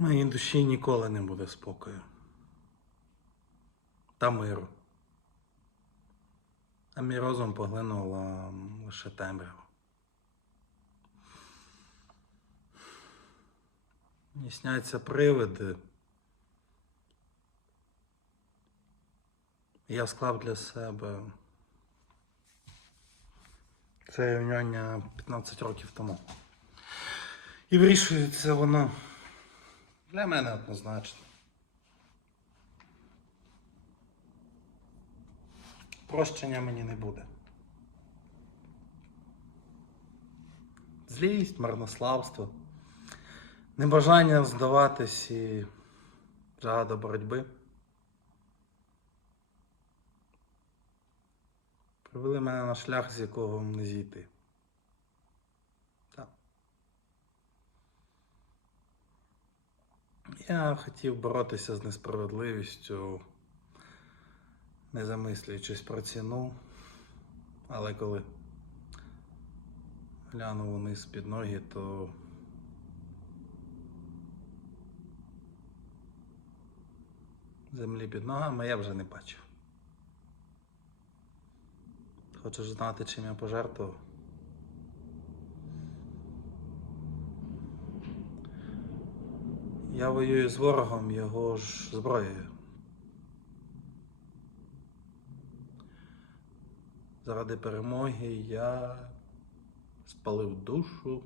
Моїй душі ніколи не буде спокою. Та миру. А мій розум поглинула лише темрява. Мені сняться привиди. Я склав для себе це рівняння 15 років тому. І вирішується воно для мене однозначно. Прощення мені не буде. Злість, марнославство, небажання здаватись і жага до боротьби. Привели мене на шлях, з якого не зійти. Я хотів боротися з несправедливістю, не замислюючись про ціну, але коли глянув униз під ноги, то землі під ногами я вже не бачив. Хочеш знати, чим я пожертвував? Я воюю з ворогом його ж зброєю. Заради перемоги я спалив душу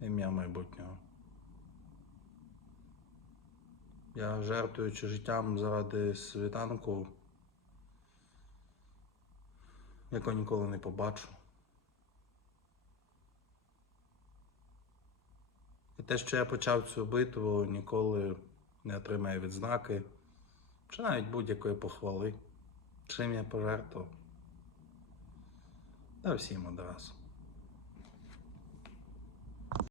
ім'я майбутнього. Я жертвуючи життям заради світанку, якого ніколи не побачу. Те, що я почав цю битву, ніколи не отримає відзнаки, чи навіть будь-якої похвали. Чим я пожертвував? Та всім одразу.